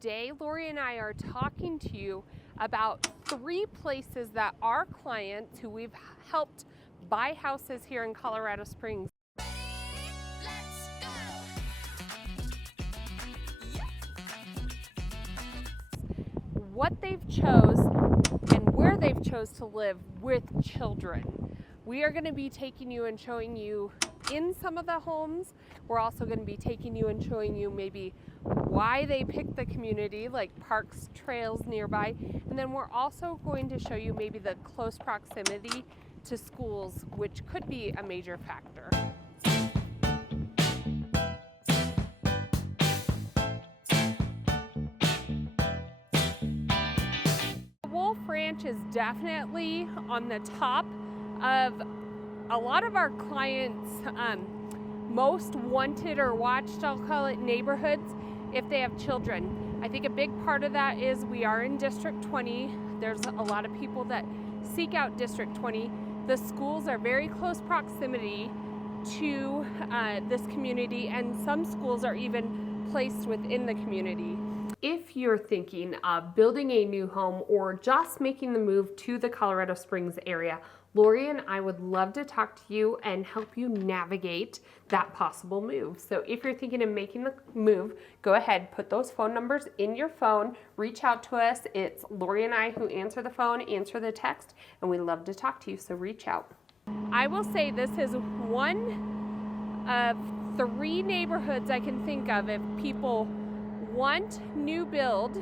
today Lori and I are talking to you about 3 places that our clients who we've helped buy houses here in Colorado Springs, what they've chose and where they've chose to live with children. We are going to be taking you and showing you in some of the homes. We're also going to be taking you and showing you maybe why they picked the community, like parks, trails nearby. And then we're also going to show you maybe the close proximity to schools, which could be a major factor. Wolf Ranch is definitely on the top of a lot of our clients' most wanted or watched, I'll call it, neighborhoods if they have children. I think a big part of that is we are in District 20. There's a lot of people that seek out District 20. The schools are very close proximity to this community, and some schools are even placed within the community. If you're thinking of building a new home or just making the move to the Colorado Springs area, Lori and I would love to talk to you and help you navigate that possible move. So if you're thinking of making the move, go ahead, put those phone numbers in your phone, reach out to us. It's Lori and I who answer the phone, answer the text, and we love to talk to you, so reach out. I will say this is one of 3 neighborhoods I can think of if people want new build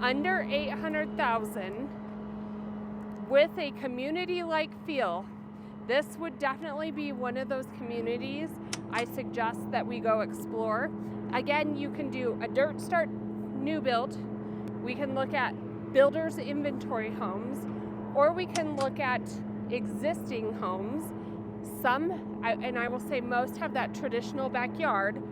under $800,000 with a community-like feel. This would definitely be one of those communities I suggest that we go explore. Again, you can do a dirt start new build, we can look at builders inventory homes, or we can look at existing homes. Some, and I will say most, have that traditional backyard.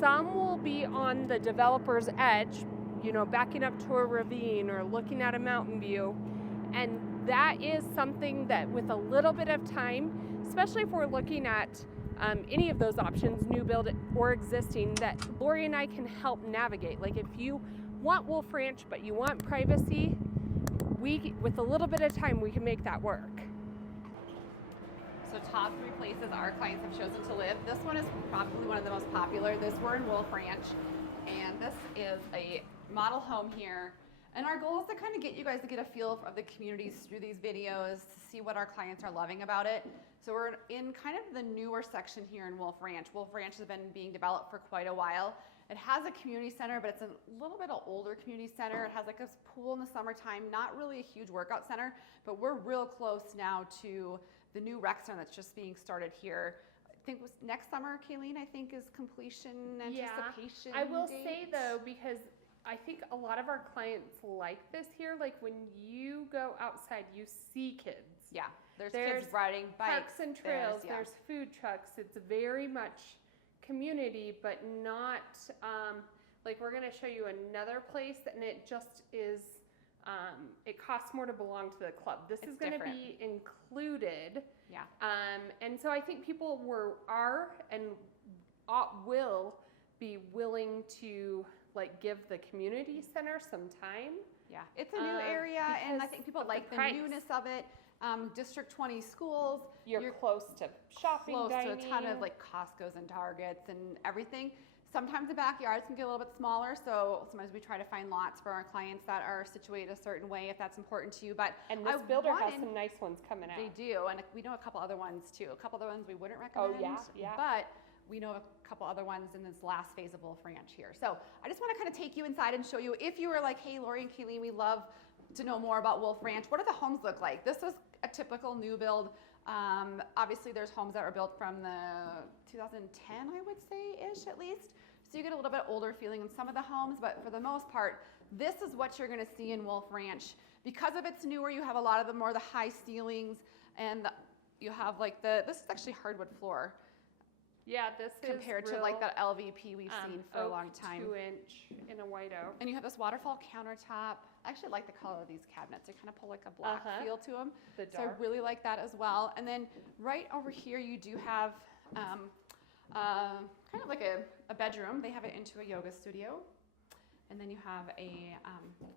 Some will be on the developer's edge, you know, backing up to a ravine or looking at a mountain view. And that is something that with a little bit of time, especially if we're looking at any of those options, new build or existing, that Lori and I can help navigate. Like if you want Wolf Ranch but you want privacy, with a little bit of time, we can make that work. So top 3 places our clients have chosen to live. This one is probably one of the most popular. We're in Wolf Ranch, and this is a model home here. And our goal is to kind of get you guys to get a feel of the communities through these videos, to see what our clients are loving about it. So we're in kind of the newer section here in Wolf Ranch. Wolf Ranch has been being developed for quite a while. It has a community center, but it's a little bit of older community center. It has like a pool in the summertime, not really a huge workout center, but we're real close now to the new rec center that's just being started here. I think it was next summer, Kayleen, I think is completion anticipation. Yeah, I will date. say though, because I think a lot of our clients like this here, like when you go outside, you see kids. Yeah, there's kids riding bikes. Parks and trails, there's food trucks. It's very much community, but not, like we're gonna show you another place and it just is, it costs more to belong to the club. This is going to be included. Yeah. And so I think people will be willing to like give the community center some time. Yeah, it's a new area, and I think people like the newness of it. District 20 schools. You're close to shopping, dining. To a ton of like Costco's and Targets and everything. Sometimes the backyards can get a little bit smaller, so sometimes we try to find lots for our clients that are situated a certain way if that's important to you. And this builder has some nice ones coming out. They do, and we know a couple other ones too. A couple other ones we wouldn't recommend. Oh yeah. But we know a couple other ones in this last phase of Wolf Ranch here. So I just want to kind of take you inside and show you, if you were like, hey, Lori and Kayleen, we love to know more about Wolf Ranch. What do the homes look like? This is a typical new build. Obviously, there's homes that were built from the 2010, I would say-ish at least. So you get a little bit older feeling in some of the homes, but for the most part, this is what you're gonna see in Wolf Ranch. Because of it's newer, you have a lot of the more the high ceilings, and you have like this is actually hardwood floor. Yeah, this compared to like that LVP we've seen for a long time. 2-inch in a white oak. And you have this waterfall countertop. I actually like the color of these cabinets. They kind of pull like a black feel to them. So I really like that as well. And then right over here, you do have kind of like a bedroom. They have it into a yoga studio. And then you have a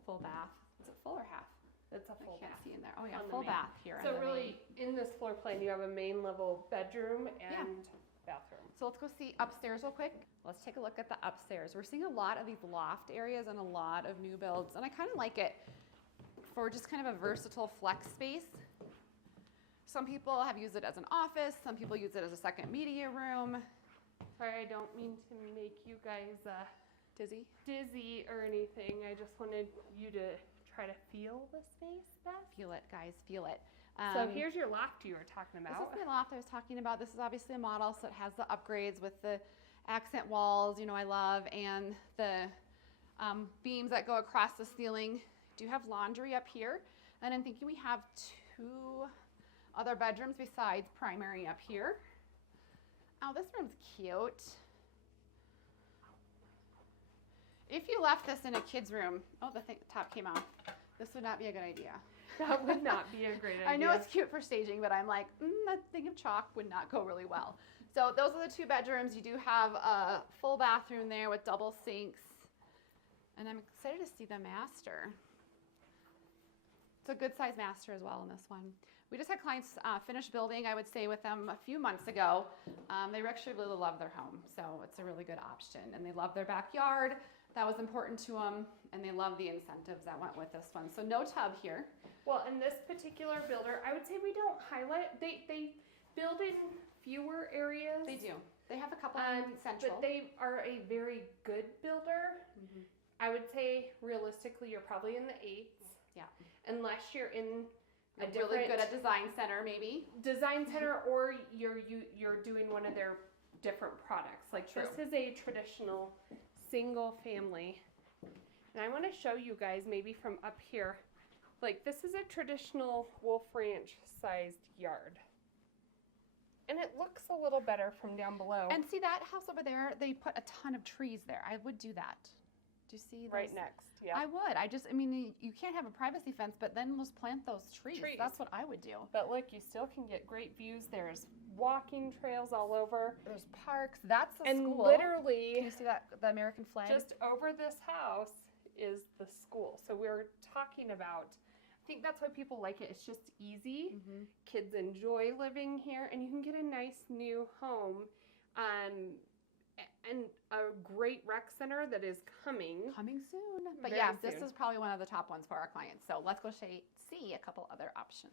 full bath. Is it full or half? It's a I full can't bath. see in there. Oh yeah, On the full main. bath here. So on the really, main. in this floor plan, you have a main level bedroom and bathroom. So let's go see upstairs real quick. Let's take a look at the upstairs. We're seeing a lot of these loft areas and a lot of new builds, and I kind of like it for just kind of a versatile flex space. Some people have used it as an office. Some people use it as a second media room. Sorry, I don't mean to make you guys dizzy or anything. I just wanted you to try to feel the space, Beth. Feel it, guys, feel it. So here's your loft you were talking about. This is my loft I was talking about. This is obviously a model, so it has the upgrades with the accent walls, you know, I love, and the beams that go across the ceiling. Do have laundry up here, and I'm thinking we have 2 other bedrooms besides primary up here. Oh, this room's cute. If you left this in a kid's room, oh, the top came off. This would not be a good idea. That would not be a great idea. I know it's cute for staging, but I'm like, that thing of chalk would not go really well. So those are the 2 bedrooms. You do have a full bathroom there with double sinks. And I'm excited to see the master. It's a good size master as well in this one. We just had clients finish building, I would say, with them a few months ago. They actually really love their home, so it's a really good option. And they love their backyard. That was important to them, and they love the incentives that went with this one. So no tub here. Well, in this particular builder, I would say we don't highlight. They build in fewer areas. They do. They have a couple in central. But they are a very good builder. Mm-hmm. I would say realistically, you're probably in the 8s. Yeah. Unless you're in a really good at design center, maybe. Design center, or you're doing one of their different products. Like True. This is a traditional single family, and I want to show you guys maybe from up here. Like this is a traditional Wolf Ranch sized yard, and it looks a little better from down below. And see that house over there? They put a ton of trees there. I would do that. Do you see those? Right next, yeah. I would. I mean, you can't have a privacy fence, but then just plant those trees. That's what I would do. But look, you still can get great views. There's walking trails all over. There's parks. That's the and school. Literally, can you see that, the American flag? just over this house is the school. So we're talking about, I think that's why people like it. It's just easy. Mm-hmm. Kids enjoy living here, and you can get a nice new home. And a great rec center that is coming. Coming soon. But Very yeah, soon. this is probably one of the top ones for our clients. So let's go see a couple other options.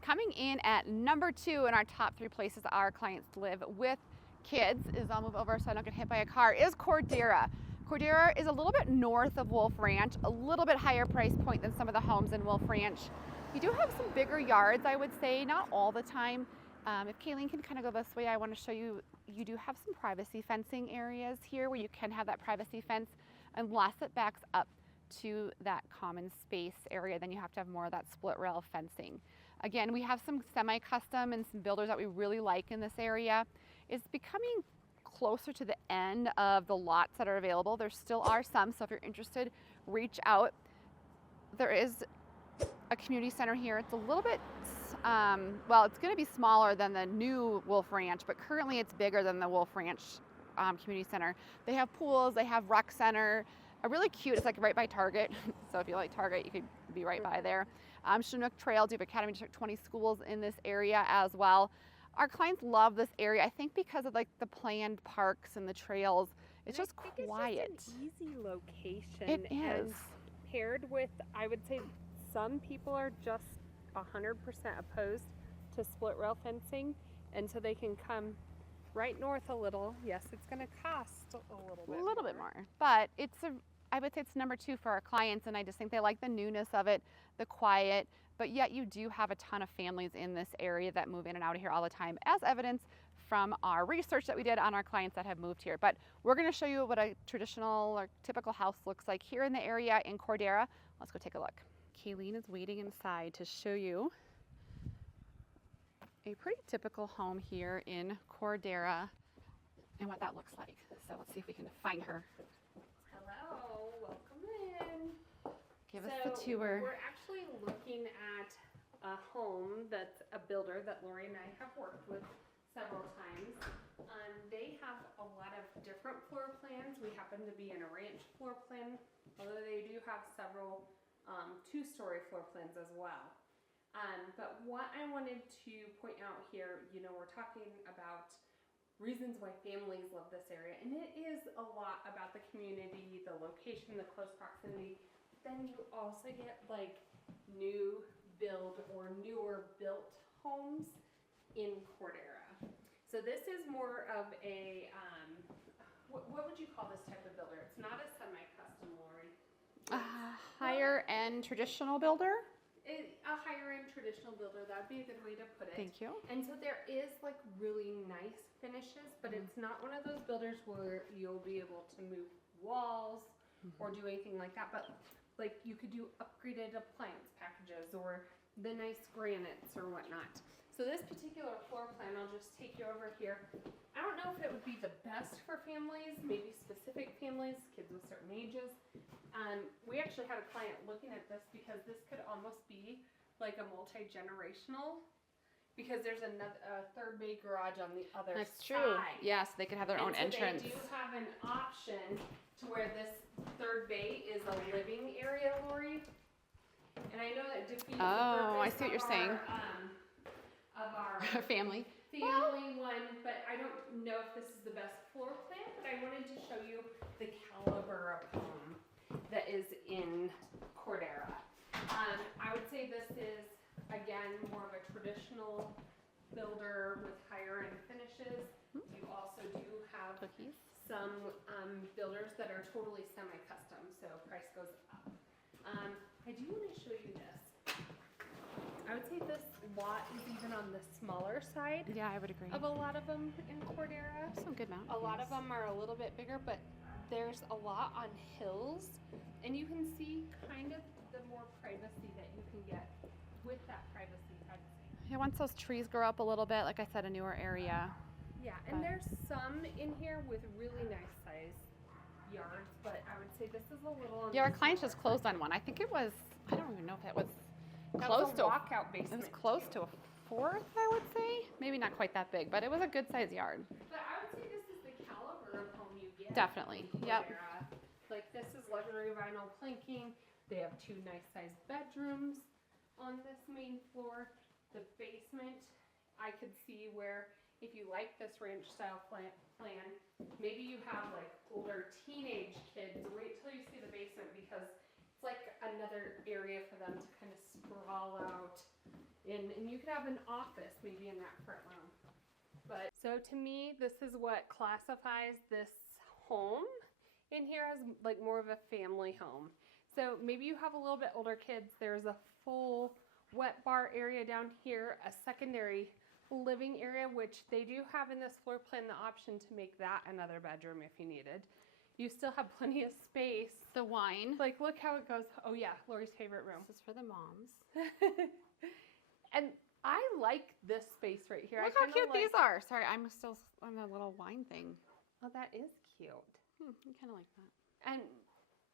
Coming in at number 2 in our top 3 places our clients live with kids is, I'll move over so I don't get hit by a car, is Cordera. Cordera is a little bit north of Wolf Ranch, a little bit higher price point than some of the homes in Wolf Ranch. You do have some bigger yards, I would say, not all the time. If Kayleen can kind of go this way, I want to show you, you do have some privacy fencing areas here where you can have that privacy fence, unless it backs up to that common space area, then you have to have more of that split rail fencing. Again, we have some semi-custom and some builders that we really like in this area. It's becoming closer to the end of the lots that are available. There still are some, so if you're interested, reach out. There is a community center here. It's a little bit, well, it's going to be smaller than the new Wolf Ranch, but currently it's bigger than the Wolf Ranch community center. They have pools, they have rec center, a really cute, it's like right by Target. So if you like Target, you could be right by there. Chinook Trails, you have Academy District 20 schools in this area as well. Our clients love this area, I think because of like the planned parks and the trails. It's just quiet. It's just an easy location. It is. And paired with, I would say some people are just 100% opposed to split rail fencing, and so they can come right north a little. Yes, it's going to cost a little bit more, but I would say it's number 2 for our clients, and I just think they like the newness of it, the quiet, but yet you do have a ton of families in this area that move in and out of here all the time, as evidenced from our research that we did on our clients that have moved here. But we're going to show you what a traditional or typical house looks like here in the area in Cordera. Let's go take a look. Kayleen is waiting inside to show you a pretty typical home here in Cordera and what that looks like. So let's see if we can find her. Hello, welcome in. Give us the tour. We're actually looking at a home that's a builder that Lori and I have worked with several times. They have a lot of different floor plans. We happen to be in a ranch floor plan, although they do have several two-story floor plans as well. But what I wanted to point out here, you know, we're talking about reasons why families love this area, and it is a lot about the community, the location, the close proximity. Then you also get like new build or newer built homes in Cordera. So this is more of a, what would you call this type of builder? It's not a semi-custom, Lori. Higher end traditional builder. A higher end traditional builder, that would be a good way to put it. Thank you. And so there is like really nice finishes, but it's not one of those builders where you'll be able to move walls or do anything like that. But like you could do upgraded appliance packages or the nice granites or whatnot. So this particular floor plan, I'll just take you over here. I don't know if it would be the best for families, maybe specific families, kids with certain ages. We actually had a client looking at this because this could almost be like a multi-generational, because there's a third bay garage on the other side. That's true. Yes, they could have their own entrance. They do have an option to where this third bay is a living area, Lori. And I know that defeats the purpose I see what you're saying. Of our family one, but I don't know if this is the best floor plan, but I wanted to show you the caliber of home that is in Cordera. I would say this is, again, more of a traditional builder with higher end finishes. You also do have some builders that are totally semi-custom, so price goes up. I do want to show you this. I would say this lot is even on the smaller side. Yeah, I would agree. Of a lot of them in Cordera. Some good mountains. A lot of them are a little bit bigger, but there's a lot on hills, and you can see kind of the more privacy that you can get with that privacy. Yeah, once those trees grow up a little bit, like I said, a newer area. Yeah, and there's some in here with really nice size yards, but I would say this is a little on Our client just closed on one. I think it was, I don't even know if it was close to a walkout basement. It was close to a fourth, I would say. Maybe not quite that big, but it was a good size yard. But I would say this is the caliber of home you get. Definitely. Yep. Like this is luxury vinyl planking. They have 2 nice sized bedrooms on this main floor. The basement, I could see where if you like this ranch style plan, maybe you have like older teenage kids, wait till you see the basement, because it's like another area for them to kind of sprawl out in, and you could have an office maybe in that front room. But so to me, this is what classifies this home in here as like more of a family home. So maybe you have a little bit older kids. There's a full wet bar area down here, a secondary living area, which they do have in this floor plan the option to make that another bedroom if you needed. You still have plenty of space. The wine. Like, look how it goes. Oh yeah, Lori's favorite room. This is for the moms. And I like this space right here. Look how cute these are. Sorry, I'm still on the little wine thing. Oh, that is cute. I kind of like that. And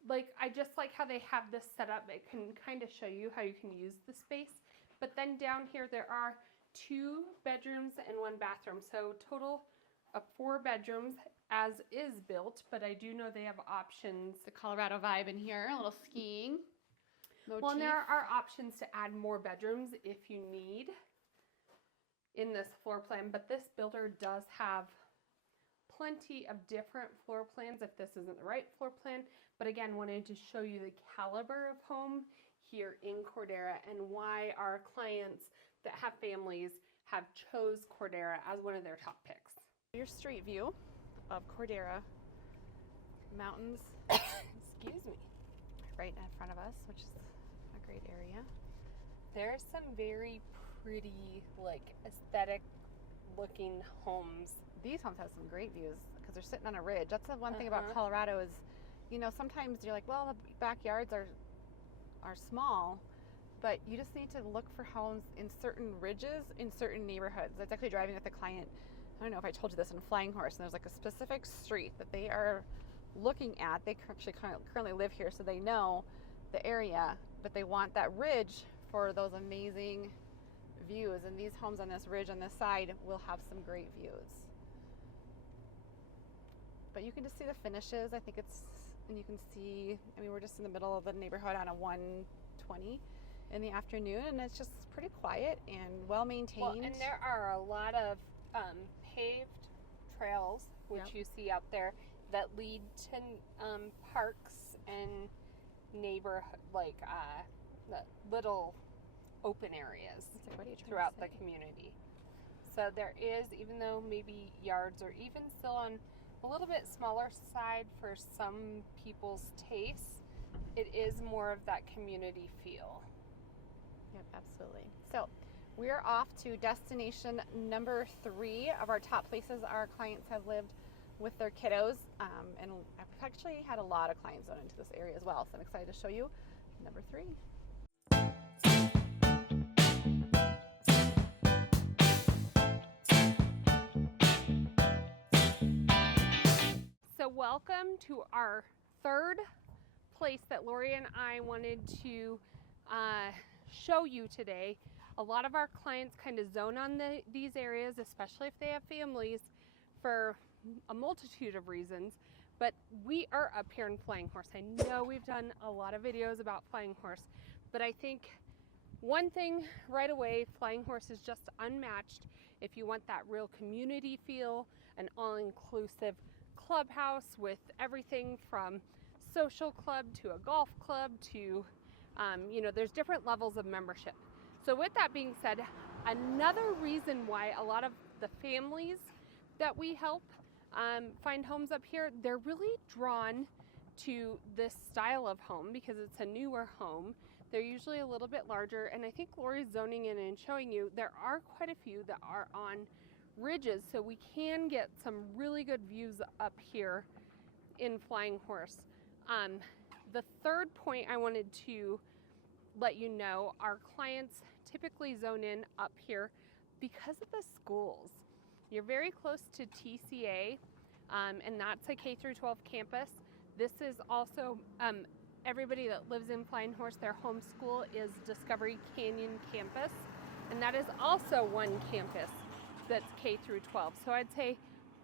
like, I just like how they have this set up. It can kind of show you how you can use the space. But then down here, there are 2 bedrooms and 1 bathroom. So total of 4 bedrooms as is built, but I do know they have options. The Colorado vibe in here, a little skiing motif. Well, and there are options to add more bedrooms if you need in this floor plan, but this builder does have plenty of different floor plans if this isn't the right floor plan. But again, wanted to show you the caliber of home here in Cordera and why our clients that have families have chose Cordera as one of their top picks. Your street view of Cordera mountains. Excuse me. Right in front of us, which is a great area. There's some very pretty, like, aesthetic looking homes. These homes have some great views because they're sitting on a ridge. That's the one thing about Colorado is, you know, sometimes you're like, well, the backyards are small, but you just need to look for homes in certain ridges in certain neighborhoods. I was actually driving with a client, I don't know if I told you this, in Flying Horse, and there's like a specific street that they are looking at. They actually currently live here, so they know the area, but they want that ridge for those amazing views, and these homes on this ridge on this side will have some great views. But you can just see the finishes. I think it's, and you can see, I mean, we're just in the middle of the neighborhood on a 120 in the afternoon, and it's just pretty quiet and well maintained. Well, and there are a lot of paved trails, which Yep. you see out there, that lead to parks and neighborhood, like the little open areas It's like, what are you trying to throughout the say? community. So there is, even though maybe yards are even still on a little bit smaller side for some people's tastes, it is more of that community feel. Yep, absolutely. So we are off to destination number 3 of our top places our clients have lived with their kiddos. And I've actually had a lot of clients zone into this area as well. So I'm excited to show you number 3. So welcome to our third place that Lori and I wanted to show you today. A lot of our clients kind of zone on these areas, especially if they have families, for a multitude of reasons. But we are up here in Flying Horse. I know we've done a lot of videos about Flying Horse, but I think one thing right away, Flying Horse is just unmatched if you want that real community feel, an all-inclusive clubhouse with everything from social club to a golf club to, there's different levels of membership. So with that being said, another reason why a lot of the families that we help find homes up here, they're really drawn to this style of home because it's a newer home. They're usually a little bit larger, and I think Lori's zoning in and showing you there are quite a few that are on ridges, so we can get some really good views up here in Flying Horse. The third point I wanted to let you know, our clients typically zone in up here because of the schools. You're very close to TCA, and that's a K through 12 campus. This is also everybody that lives in Flying Horse, their home school is Discovery Canyon campus, and that is also one campus that's K through 12. So I'd say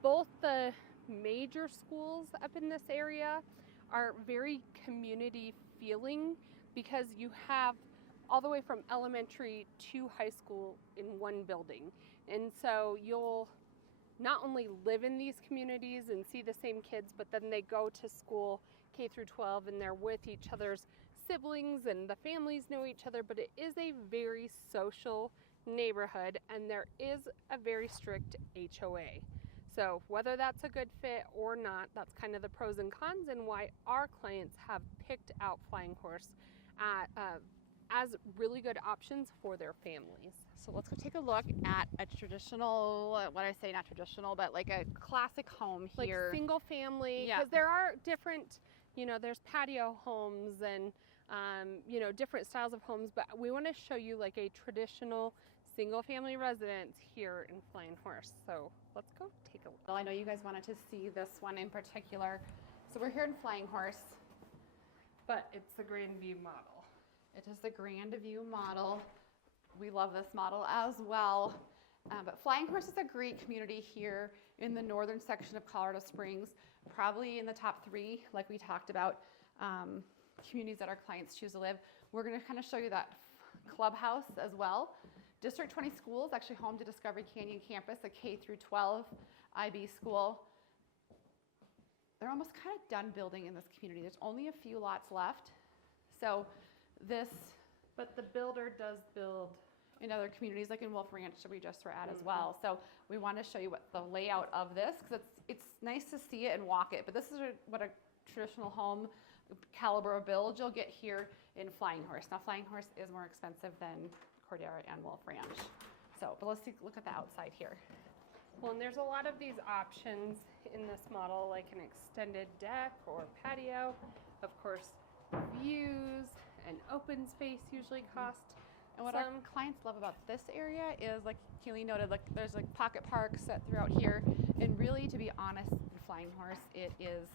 both the major schools up in this area are very community feeling because you have all the way from elementary to high school in one building. And so you'll not only live in these communities and see the same kids, but then they go to school K through 12 and they're with each other's siblings and the families know each other, but it is a very social neighborhood and there is a very strict HOA. So whether that's a good fit or not, that's kind of the pros and cons and why our clients have picked out Flying Horse as really good options for their families. So let's go take a look at a traditional, what I say, not traditional, but like a classic home here. Like single family, Yeah. because there are different, there's patio homes and, different styles of homes, but we want to show you like a traditional single family residence here in Flying Horse. So let's go take a look. Well, I know you guys wanted to see this one in particular. So we're here in Flying Horse. But it's the Grand View model. It is the Grand View model. We love this model as well. But Flying Horse is a great community here in the northern section of Colorado Springs, probably in the top 3, like we talked about, communities that our clients choose to live. We're going to kind of show you that clubhouse as well. District 20 schools, actually home to Discovery Canyon campus, a K through 12 IB school. They're almost kind of done building in this community. There's only a few lots left. So this, But the builder does build in other communities like in Wolf Ranch that we just were at as well. So we want to show you what the layout of this, because it's nice to see it and walk it, but this is what a traditional home caliber of build you'll get here in Flying Horse. Now Flying Horse is more expensive than Cordera and Wolf Ranch. So, but let's look at the outside here. Well, and there's a lot of these options in this model, like an extended deck or patio. Of course, views and open space usually cost. And what our clients love about this area is, like Keely noted, like there's like pocket parks set throughout here. And really, to be honest, in Flying Horse, it is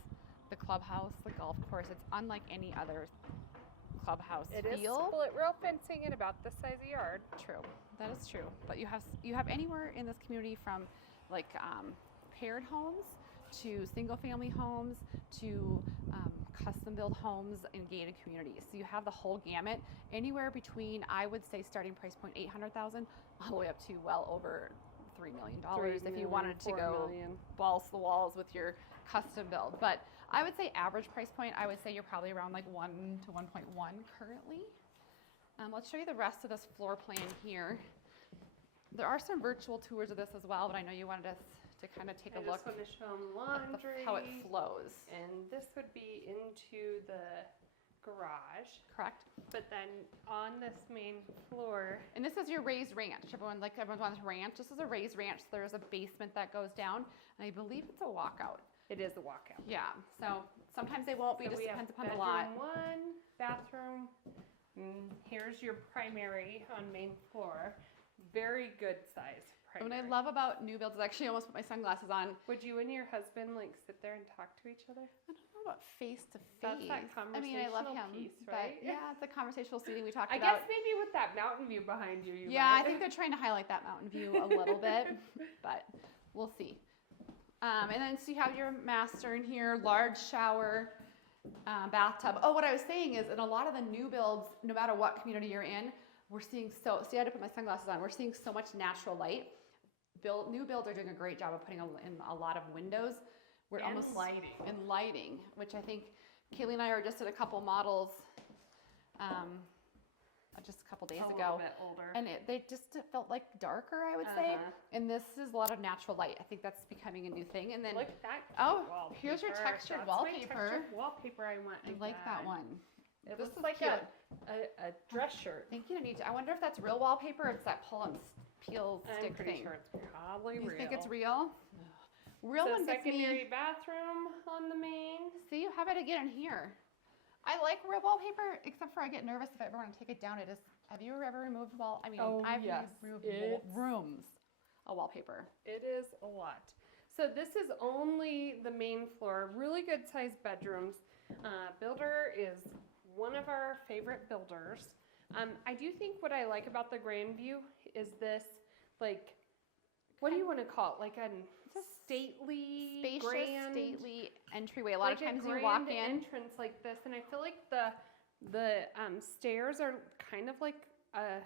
the clubhouse, the golf course. It's unlike any other clubhouse It is feel. split rail fencing and about the size of yard. True, that is true. But you have anywhere in this community from like paired homes to single family homes to custom built homes in gated communities. So you have the whole gamut, anywhere between, I would say, starting price point 800,000 all the way up to well over $3 million if you wanted to go balls to the walls with your custom build. But I would say average price point, I would say you're probably around like 1 to 1.1 currently. Let's show you the rest of this floor plan here. There are some virtual tours of this as well, but I know you wanted us to kind of take a look I just want to show them laundry. how it flows. And this would be into the garage. Correct. But then on this main floor, And this is your raised ranch. Everyone wants ranch. This is a raised ranch. So there's a basement that goes down, and I believe it's a walkout. it is a walkout. Yeah. So sometimes they won't be. So Just we depends have upon the lot. bedroom 1, bathroom. Here's your primary on main floor. Very good size And primary. what I love about new builds is actually I almost put my sunglasses on. Would you and your husband like sit there and talk to each other? I don't know about face to That's face. that I mean, I love conversational him, piece, but right? yeah, it's a conversational seating we talked I about. guess maybe with that mountain view behind you. Yeah, I might. think they're trying to highlight that mountain view a little bit, but we'll see. And then so you have your master in here, large shower, bathtub. Oh, what I was saying is in a lot of the new builds, no matter what community you're in, we're seeing see, I had to put my sunglasses on. We're seeing so much natural light. New builds are doing a great job of putting in a lot of windows. We're And almost lighting. And lighting, which I think Kaylee and I are just at a couple models just a couple days a ago. little bit older. And they just felt like darker, I would say. Uh-huh. And this is a lot of natural light. I think that's becoming a new thing. And then, Look at that. oh, wallpaper. here's your textured That's wallpaper. My textured wallpaper I want. I like that one. It This looks is like cute. a dress shirt. Thank you, Anita. I wonder if that's real wallpaper or it's that pull and peel I'm stick pretty thing. sure it's probably You real. think it's real? Real So one gets secondary me. bathroom on the main. See, how about I get in here? I like real wallpaper, except for I get nervous if I ever want to take it down. It is. Have you ever removed I've yes. removed It's- rooms, a wallpaper. It is a lot. So this is only the main floor. Really good sized bedrooms. Builder is one of our favorite builders. I do think what I like about the Grand View is this, like, what do you want to call it? Like a stately, Spacious, grand, stately entryway. A lot like of times a you grand walk in. entrance like this, and I feel like the stairs are kind of like a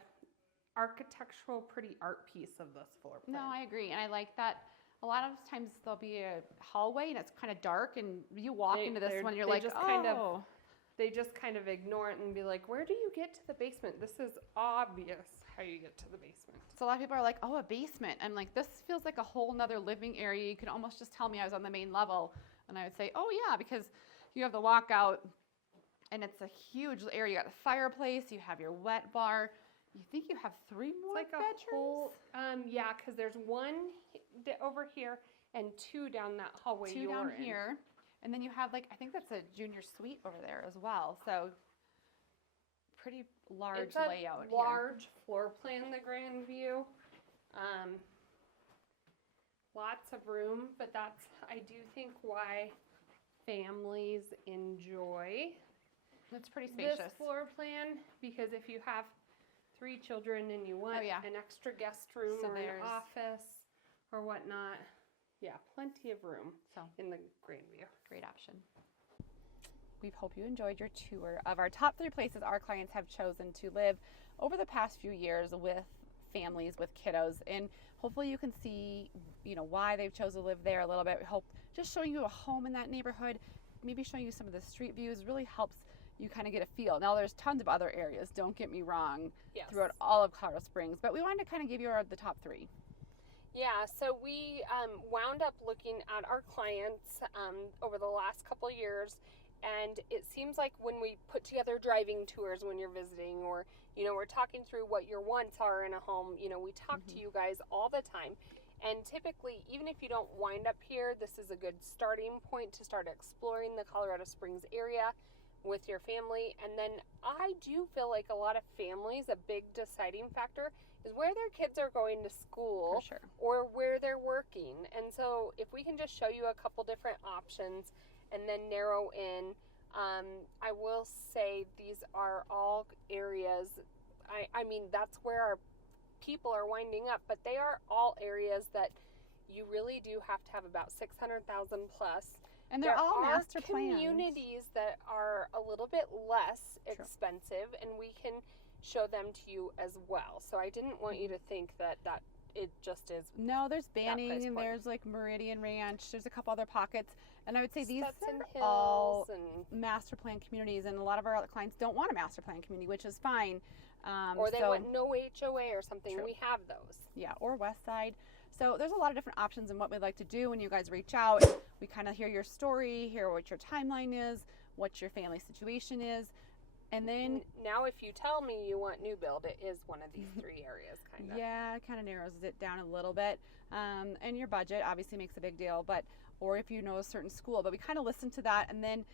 architectural, pretty art piece of this floor plan. No, I agree, and I like that. A lot of times there'll be a hallway and it's kind of dark, and you walk into this one, you're they like, just oh. they just kind of ignore it and be like, where do you get to the basement? This is obvious how you get to the basement. So a lot of people are like, oh, a basement. I'm like, this feels like a whole nother living area. You could almost just tell me I was on the main level. And I would say, oh yeah, because you have the walkout and it's a huge area. You got the fireplace, you have your wet bar. You think you have 3 more It's like bedrooms? a whole, yeah, because there's one over here and 2 down that hallway 2 you're down in. here. And then you have I think that's a junior suite over there as well. So pretty large It's a layout here. large floor plan, the Grand View. Lots of room, but that's, I do think, why families enjoy It's pretty spacious. this floor plan, because if you have 3 children and you want yeah. an extra guest room So or an there's- office or whatnot, yeah, plenty of room So in the Grand View. great option. We hope you enjoyed your tour of our top 3 places our clients have chosen to live over the past few years with families, with kiddos, and hopefully you can see, why they've chosen to live there a little bit. We hope just showing you a home in that neighborhood, maybe showing you some of the street views really helps you kind of get a feel. Now there's tons of other areas, don't get me wrong, Yes. throughout all of Colorado Springs, but we wanted to kind of give you the top 3. Yeah, so we wound up looking at our clients over the last couple of years, and it seems like when we put together driving tours when you're visiting, or we're talking through what your wants are in a home, we talk to you guys all the time, and typically, even if you don't wind up here, this is a good starting point to start exploring the Colorado Springs area with your family. And then I do feel like a lot of families, a big deciding factor is where their kids are going to school, For sure. or where they're working. And so if we can just show you a couple different options and then narrow in, I will say these are all areas, I mean, that's where our people are winding up, but they are all areas that you really do have to have about 600,000 plus. And they're all master planned. Communities that are a little bit less expensive, and we can show them to you as well. So I didn't want you to think that it just is. No, there's Banning, and there's like Meridian Ranch. There's a couple other pockets, and I would say these are all master plan communities. And a lot of our other clients don't want a master plan community, which is fine. Or they want no HOA or something. True. We have those. Yeah, or West Side. So there's a lot of different options in what we'd like to do when you guys reach out. We kind of hear your story, hear what your timeline is, what your family situation is. And then now if you tell me you want new build, it is one of these 3 areas kind of. Yeah, it kind of narrows it down a little bit. And your budget obviously makes a big deal, or if you know a certain school, but we kind of listen to that, and then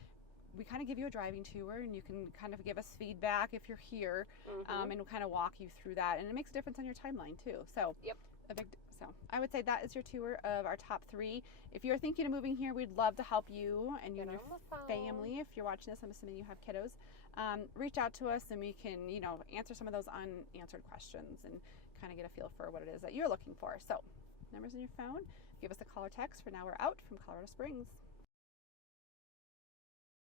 we kind of give you a driving tour, and you can kind of give us feedback if you're here, and we'll kind of walk you through that, and it makes a difference on your timeline too. So so I would say that is your tour of our top 3. If you're thinking of moving here, we'd love to help you and your family. If you're watching this, I'm assuming you have kiddos. Reach out to us, and we can, answer some of those unanswered questions and kind of get a feel for what it is that you're looking for. So numbers in your phone, give us a call or text. For now, we're out from Colorado Springs.